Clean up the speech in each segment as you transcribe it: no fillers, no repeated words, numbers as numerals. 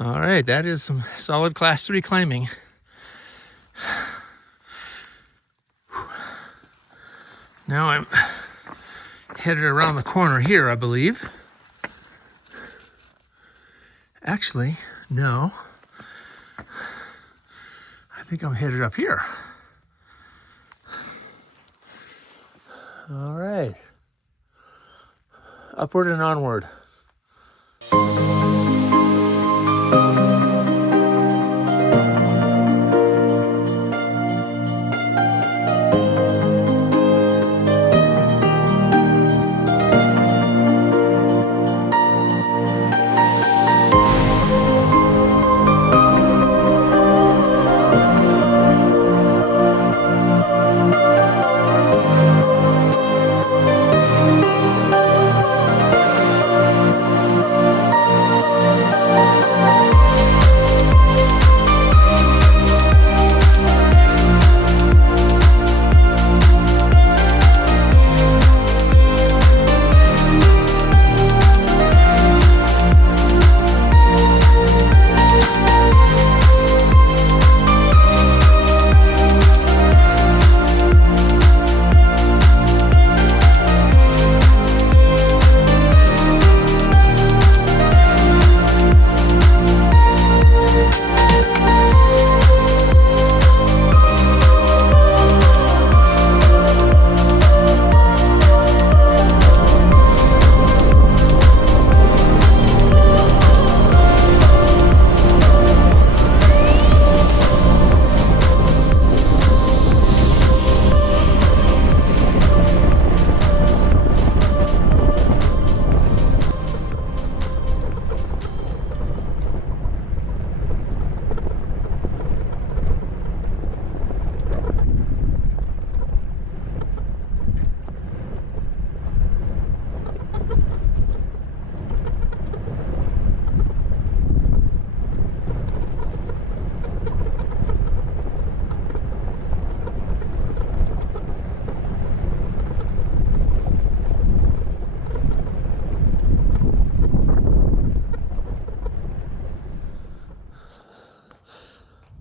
All right, that is some solid class 3 climbing. Now I'm headed around the corner here, I believe. Actually, no. I think I'm headed up here. All right. Upward and onward.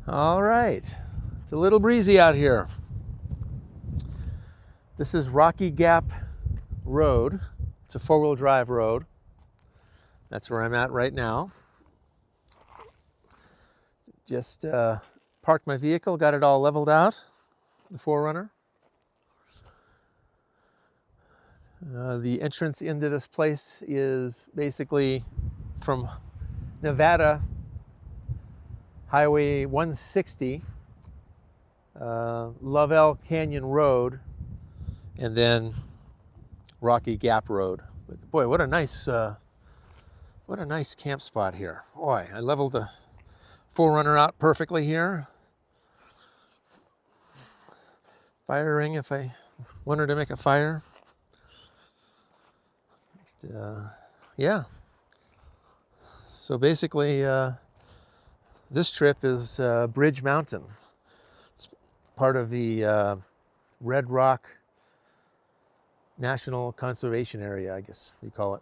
All right, it's a little breezy out here. This is Rocky Gap Road. It's a 4-wheel drive road. That's where I'm at right now. Just parked my vehicle, got it all leveled out, the 4Runner. The entrance into this place is basically from Nevada Highway 160, Lovell Canyon Road, and then Rocky Gap Road. But boy, what a nice camp spot here. Boy, I leveled the 4Runner out perfectly here. Fire ring if I wanted to make a fire. Yeah. So basically, this trip is Bridge Mountain. It's part of the Red Rock National Conservation Area, I guess you call it.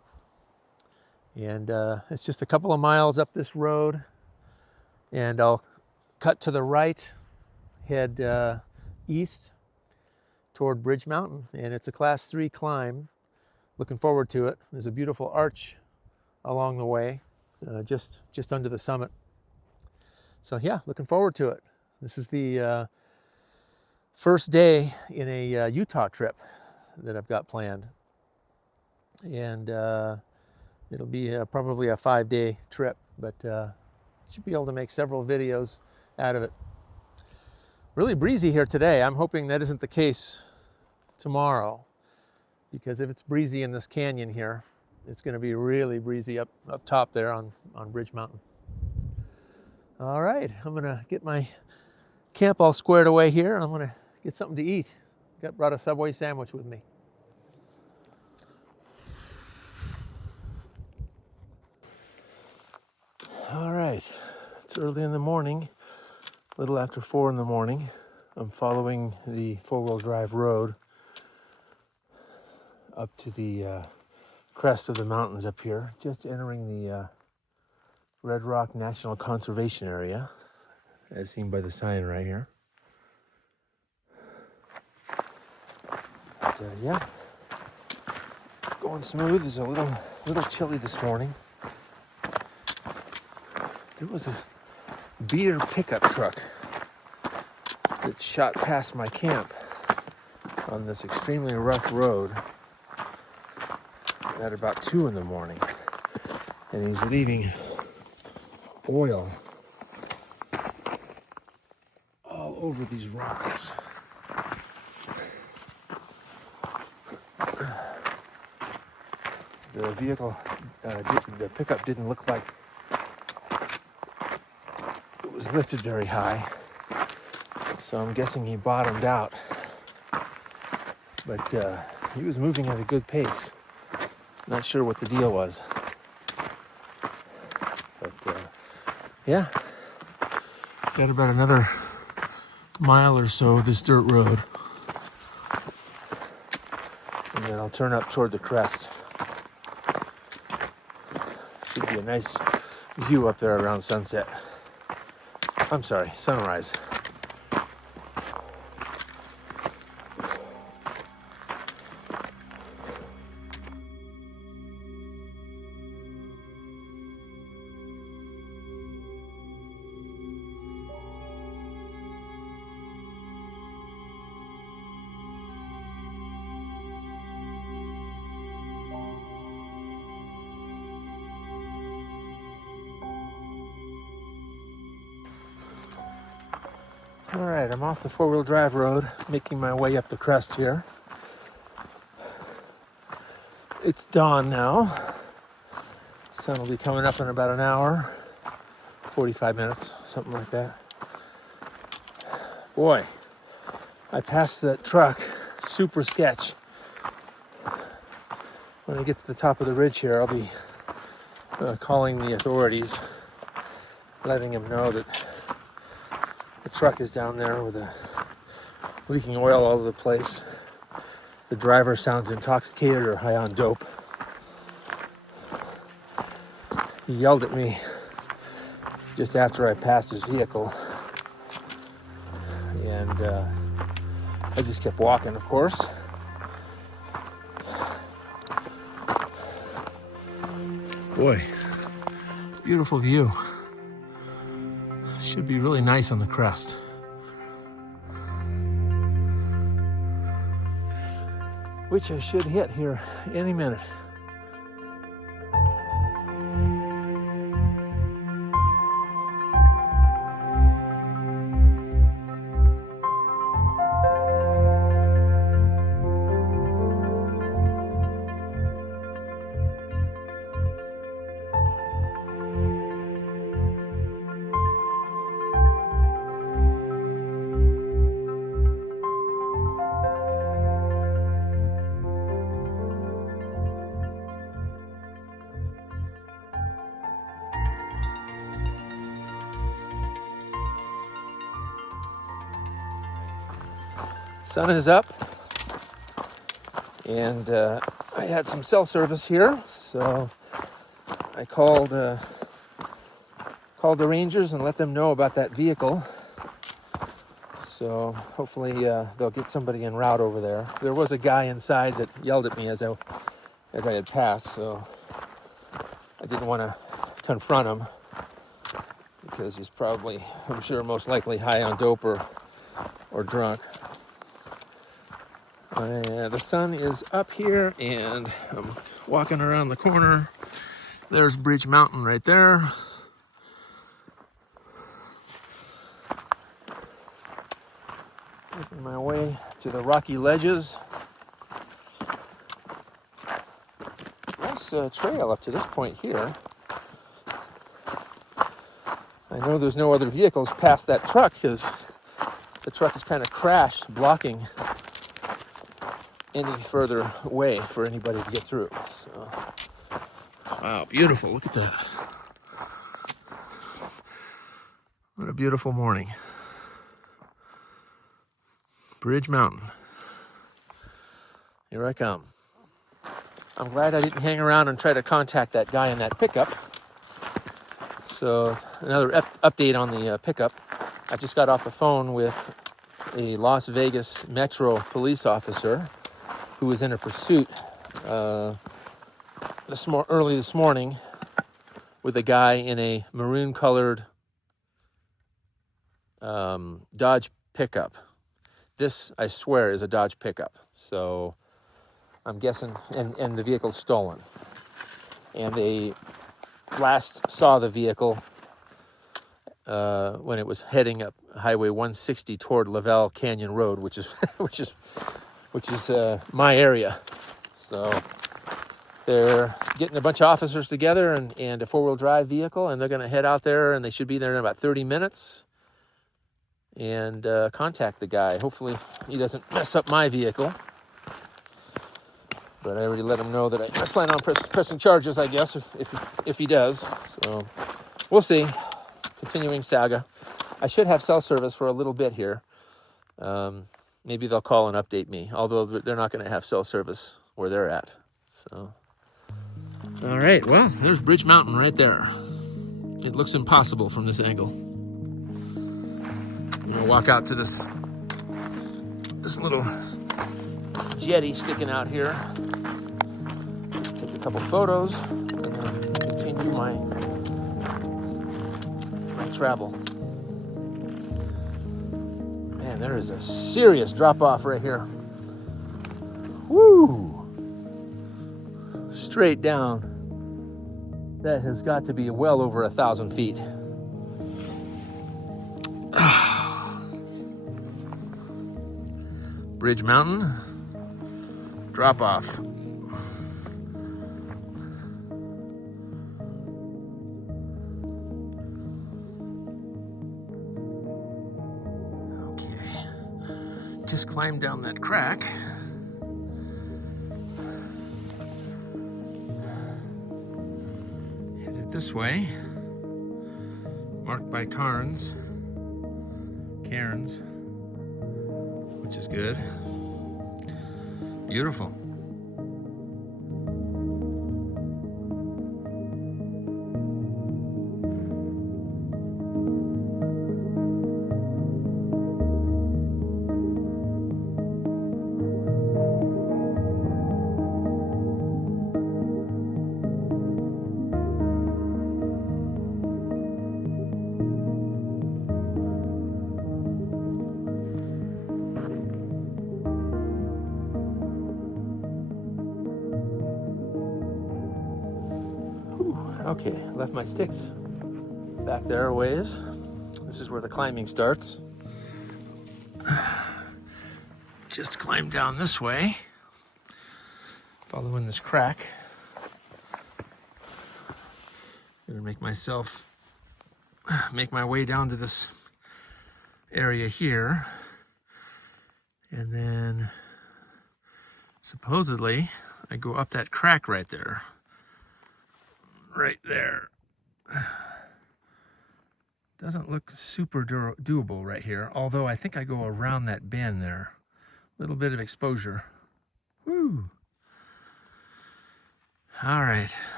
And it's just a couple of miles up this road, and I'll cut to the right, head east toward Bridge Mountain, and it's a class 3 climb. Looking forward to it. There's a beautiful arch along the way, just under the summit. So yeah, looking forward to it. This is the first day in a Utah trip that I've got planned. And it'll be probably a 5-day trip, but should be able to make several videos out of it. Really breezy here today. I'm hoping that isn't the case tomorrow, because if it's breezy in this canyon here, it's going to be really breezy up top there on Bridge Mountain. All right, I'm going to get my camp all squared away here. I'm going to get something to eat. Brought a Subway sandwich with me. All right, it's early in the morning, a little after 4 in the morning. I'm following the 4-wheel drive road up to the crest of the mountains up here, just entering the Red Rock National Conservation Area, as seen by the sign right here. But, yeah, going smooth. It's a little chilly this morning. There was a beater pickup truck that shot past my camp on this extremely rough road at about 2 in the morning, and he's leaving oil all over these rocks. The vehicle, the pickup didn't look like it was lifted very high, so I'm guessing he bottomed out. But he was moving at a good pace. Not sure what the deal was. But yeah, got about another mile or so of this dirt road, and then I'll turn up toward the crest. Should be a nice view up there around sunset. I'm sorry, sunrise. All right, I'm off the four-wheel drive road, making my way up the crest here. It's dawn now. Sun will be coming up in about an hour, 45 minutes, something like that. Boy, I passed that truck, super sketch. When I get to the top of the ridge here, I'll be calling the authorities, letting them know that the truck is down there with leaking oil all over the place. The driver sounds intoxicated or high on dope. He yelled at me just after I passed his vehicle. And I just kept walking, of course. Boy, beautiful view. Should be really nice on the crest. Which I should hit here any minute. Sun is up, and I had some cell service here, so I called the Rangers and let them know about that vehicle. So hopefully they'll get somebody en route over there. There was a guy inside that yelled at me as I had passed, so I didn't want to confront him because he's probably, I'm sure, most likely high on dope or drunk. The sun is up here, and I'm walking around the corner. There's Bridge Mountain right there. Making my way to the rocky ledges. Nice trail up to this point here. I know there's no other vehicles past that truck because the truck is kind of crashed, blocking any further way for anybody to get through. So, wow, beautiful. Look at that. What a beautiful morning. Bridge Mountain. Here I come. I'm glad I didn't hang around and try to contact that guy in that pickup. So another update on the pickup. I just got off the phone with a Las Vegas Metro police officer who was in a pursuit early this morning with a guy in a maroon-colored Dodge pickup. This, I swear, is a Dodge pickup. So I'm guessing, and the vehicle's stolen. And they last saw the vehicle when it was heading up Highway 160 toward Lavelle Canyon Road, which is my area. So they're getting a bunch of officers together and a four-wheel drive vehicle, and they're going to head out there, and they should be there in about 30 minutes and contact the guy. Hopefully he doesn't mess up my vehicle. But I already let him know that I plan on pressing charges, I guess, if he does. So we'll see. Continuing saga. I should have cell service for a little bit here. Maybe they'll call and update me, although they're not going to have cell service where they're at. So, all right. Well, there's Bridge Mountain right there. It looks impossible from this angle. I'm gonna walk out to this little jetty sticking out here. Take a couple photos and then continue my travel. Man, there is a serious drop off right here. Woo! Straight down. That has got to be well over 1,000 feet. Bridge Mountain drop off. Okay, just climbed down that crack. Headed this way, marked by Cairns, which is good. Beautiful. Okay, left my sticks back there a ways. This is where the climbing starts. Just climb down this way, following this crack. Gonna make my way down to this area here, and then supposedly I go up that crack right there. Right there. Doesn't look super doable right here, although I think I go around that bend there. A little bit of exposure. Woo! All right.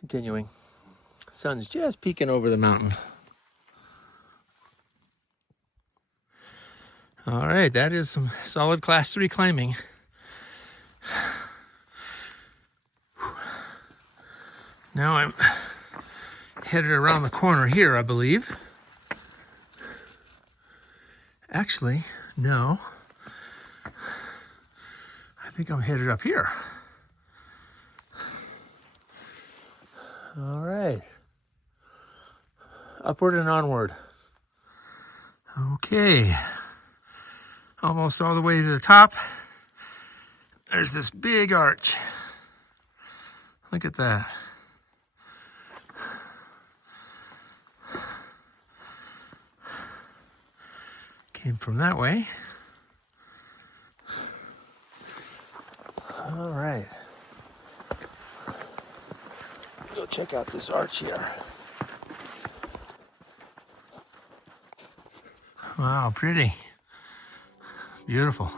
Continuing. Sun's just peeking over the mountain. All right, that is some solid class 3 climbing. Now I'm headed around the corner here, I believe. Actually, no. I think I'm headed up here. All right. Upward and onward. Okay. Almost all the way to the top. There's this big arch. Look at that. Came from that way. All right. Go check out this arch here. Wow, pretty. Beautiful.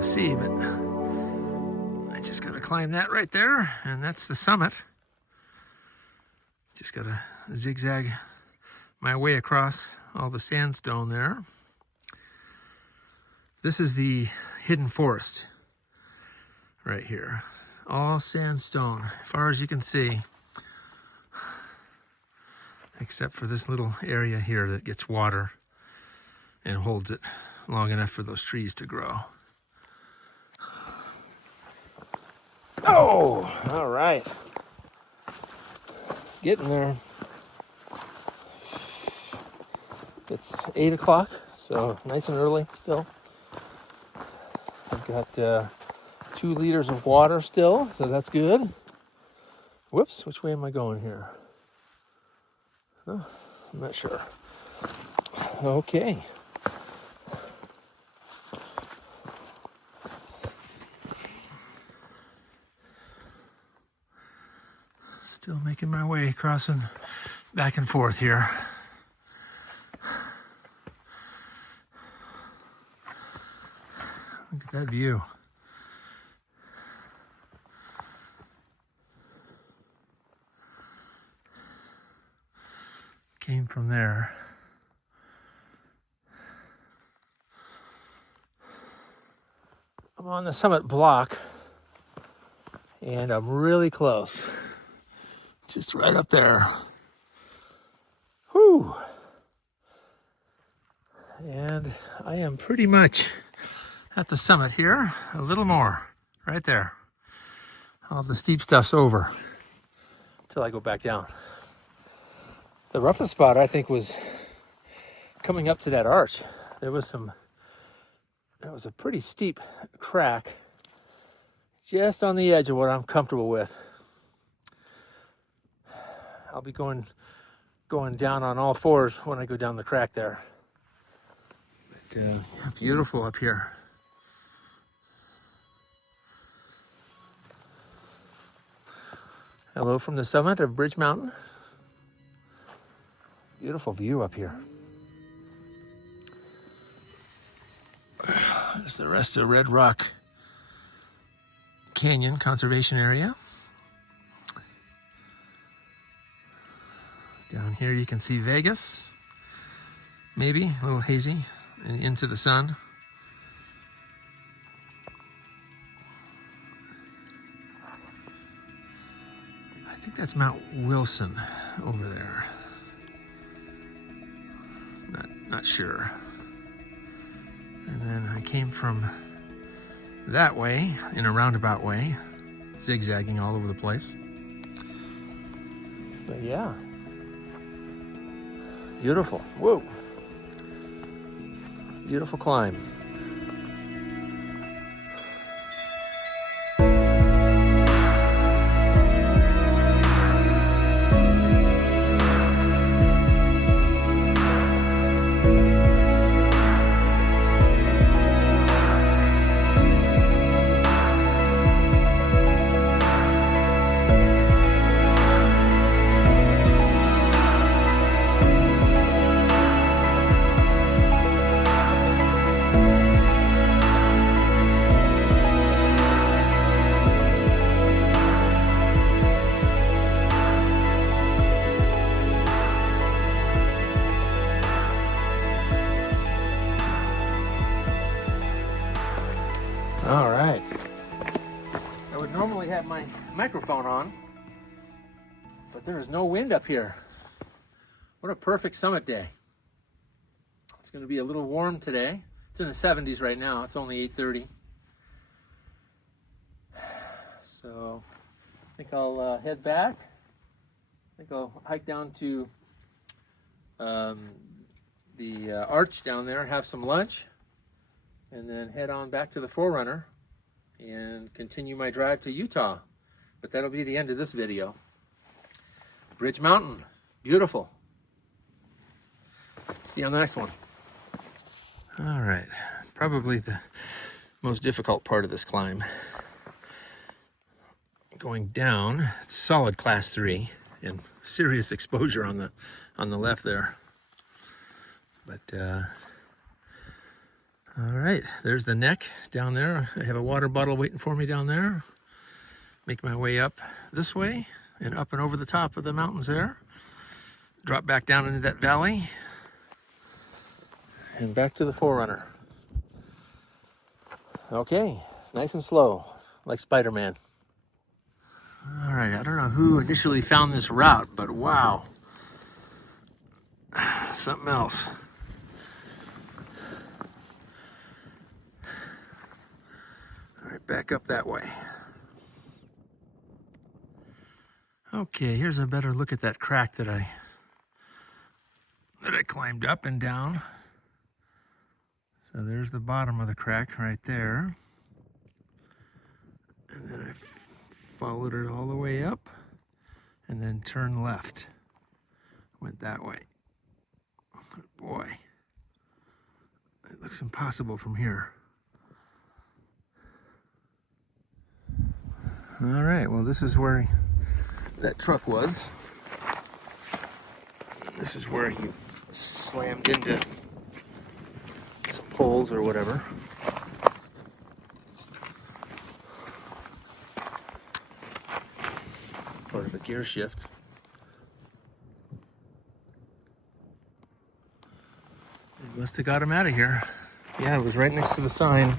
to see, but I just got to climb that right there, and that's the summit. Just got to zigzag my way across all the sandstone there. This is the hidden forest right here. All sandstone, as far as you can see, except for this little area here that gets water and holds it long enough for those trees to grow. Oh, all right. Getting there. It's 8 o'clock, so nice and early still. I've got 2 liters of water still, so that's good. Whoops, which way am I going here? Oh, I'm not sure. Okay. Still making my way, crossing back and forth here. Look at that view. Came from there. I'm on the summit block, and I'm really close. Just right up there. Whew. And I am pretty much at the summit here. A little more. Right there. All the steep stuff's over until I go back down. The roughest spot, I think, was coming up to that arch. There was a pretty steep crack just on the edge of what I'm comfortable with. I'll be going down on all fours when I go down the crack there. But beautiful up here. Hello from the summit of Bridge Mountain. Beautiful view up here. There's the rest of Red Rock Canyon Conservation Area. Down here you can see Vegas, maybe, a little hazy, and into the sun. I think that's Mount Wilson over there. Not sure. And then I came from that way, in a roundabout way, zigzagging all over the place. But yeah. Beautiful. Whoa. Beautiful climb. All right. I would normally have my microphone on, but there is no wind up here. What a perfect summit day. It's going to be a little warm today. It's in the 70s right now. It's only 8:30. So I think I'll head back. I think I'll hike down to the arch down there, have some lunch, and then head on back to the Forerunner and continue my drive to Utah. But that'll be the end of this video. Bridge Mountain, beautiful. See you on the next one. All right, probably the most difficult part of this climb. Going down, it's solid class 3 and serious exposure on the left there. But All right, there's the neck down there. I have a water bottle waiting for me down there. Make my way up this way and up and over the top of the mountains there. Drop back down into that valley and back to the Forerunner. Okay, nice and slow, like Spider-Man. All right, I don't know who initially found this route, but wow, something else. All right, back up that way. Okay, here's a better look at that crack that I climbed up and down. So there's the bottom of the crack right there. And then I followed it all the way up and then turned left. Went that way. Boy, it looks impossible from here. All right, well, this is where that truck was. This is where he slammed into some poles or whatever. Part of a gear shift. Must have got him out of here. Yeah, it was right next to the sign.